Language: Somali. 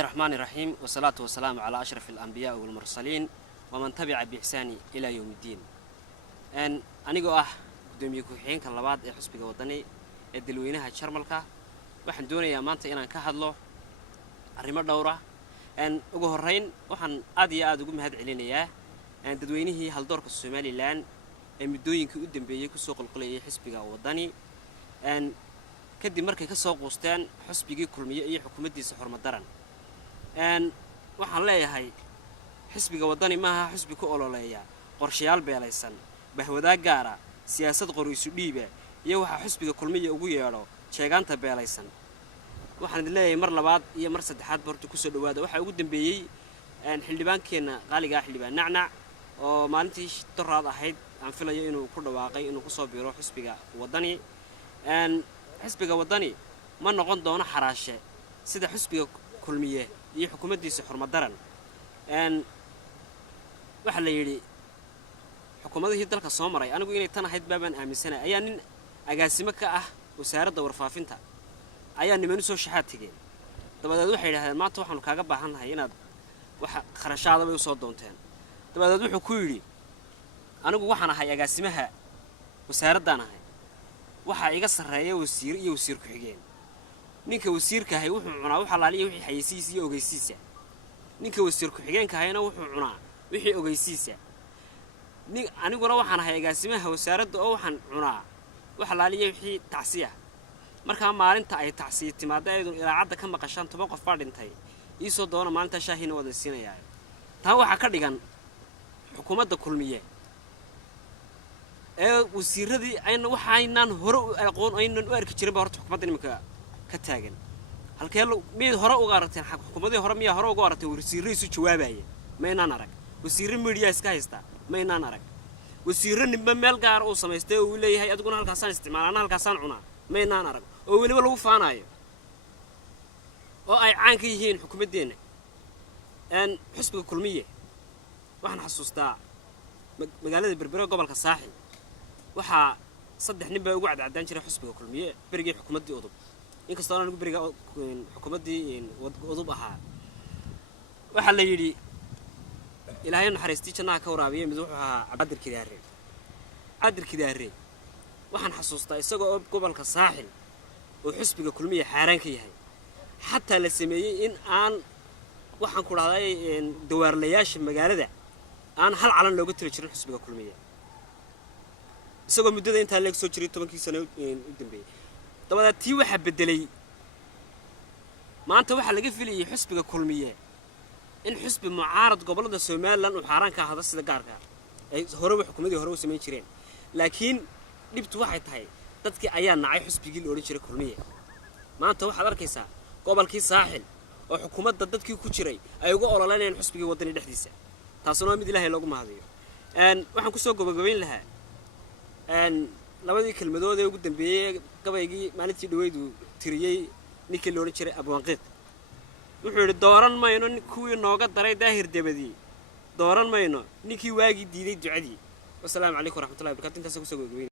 الله الرحمن الرحيم والصلاة والسلام على أشرف الأنبياء والمرسلين ومن تبع بإحسان إلى يوم الدين. أنا جو دومي كوحين كاللباد حسب وطني الدلوينها شرملكا وحن دوني يا مانتا إنا كهدلو الرمار دورة ugu horeyn waxaan aad iyo aad ugu mahad celinayaa dadweynihii haldoorka Soomaaliland ee midooyinkii u dambeeyay ku soo qulqulayay xisbiga wadani kadib markay ka soo qoosteen xisbigii kulmiye iyo xukuumaddiisa xurmadaran waxaan leeyahay xisbiga wadani maaha xisbi ku ololeeya qorshayaal beelaysan bahwadaag gaara siyaasad qoriisu dhiiba iyo waxa xisbiga kulmiye ugu yeedho sheegaanta beelaysan waxaan leeyahay mar labaad iyo mar saddexaad bartu ku soo dhawaada waxa ugu dambeeyay xildhibaankeena qaaliga xildhibaan nacnac oo maalintii tiraad ahayd aan filayo inuu ku dhawaaqay inuu ku soo biiro xisbiga wadani xisbiga wadani ma noqon doono xaraashe sida xisbiga kulmiye iyo xukuumaddiisa xurmadaran waxa la yiri xukuumadihii dalka soo maray anigu inay tan ahayd baaban aaminsanahay ayaa nin agaasimo ka ah wasaaradda warfaafinta ayaa niman soo shaxaadtigeen dabadeed waxay yiraahdeen maanta waxaanu kaaga baahanahay inaad wax kharashaad u soo doonteen dabadeed wuxuu ku yiri anigu waxaan ahay agaasimaha wasaaraddan ahay waxa iga sareeyo wasiir iyo wasiir ku xigeen ninka wasiirka ahay wuxuu cunaa waxa laaliyo wixii xayisiis iyo ogeysiisa ninka wasiir ku xigeenka ahayna wuxuu cunaa wixii ogeysiisa aniguna waxaan ahay agaasimaha wasaaradda oo waxaan cunaa waxa laaliyo wixii tacsiya marka maalinta ay tacsiyo timaadaydu ilaacada ka maqashaan 10 qof baa dhintay isoo doona maalinta shaahina wada siinayay taa waxa ka dhigan xukuumadda kulmiye ee wasiiradii ayna waxaynaan hore u aqoon aynan u arki jirin horta xukuumadda nimka ka taagan halkee mid hore uga aragteen xukuumadii hore miya hore uga aragtay wasiiradiisu jawaabaya ma inaan arag wasiir media iska haysta ma inaan arag wasiiradnimo meel gaar oo sameystay oo leeyahay adiguna halkaasaan isticmaalana halkaasaan cunaa ma inaan arag oo waliba lagu faanayo oo ay caan ka yihiin xukuumadeena xisbiga kulmiye waxaan xasuustaa magaalada Berbera gobolka Saaxil waxa saddex nin baa ugu cadcadaan jiray xisbiga kulmiye berigii xukuumadii udub inkastoo aan ugu beriga xukuumadii udub ahaa waxa la yiri ilaahay naxariistii jannaha ka waraabiye mid wuxuu ahaa Cabdir Kidaare waxaan xasuustaa isagoo gobolka Saaxil oo xisbiga kulmiye xaaraan ka yahay hatta la sameeyay in aan waxaan ku raacday dawaarlayaasha magaalada aan hal calan looga tiri jirin xisbiga kulmiye isagoo muddada inta leeg soo jiray 10 sano u dambeeyay dabada tii waxa bedelay maanta waxa laga filayay xisbiga kulmiye in xisbi mucaarad gobolada Soomaaliland uu xaaraan ka hada sida gaarka ay hore xukuumadii hore u sameeyay jireen laakiin dibtu waxay tahay dadkii ayaa nacay xisbigii la oran jiray kulmiye maanta waxaad arkaysaa gobolkii Saaxil oo xukuumadda dadkii ku jiray ay uga ololeeyeen xisbigii wadani dhexdiisa taasoo mid Ilaahay loogu mahadiyo waxaan ku soo gabagabayn lahaa labadii kelmadood ee ugu dambeeyay gabaygii maalintii dhaweedu tiriyay ninkii la oran jiray Abwaanqiid wuxuu yiri dooran mayno kuwii nooga daray daahir dabadii dooran mayno ninkii waagi diiday ducadii wassalaamu calaykum waraxmatullaahi wabarakaatuh intaas ku soo gabagabayn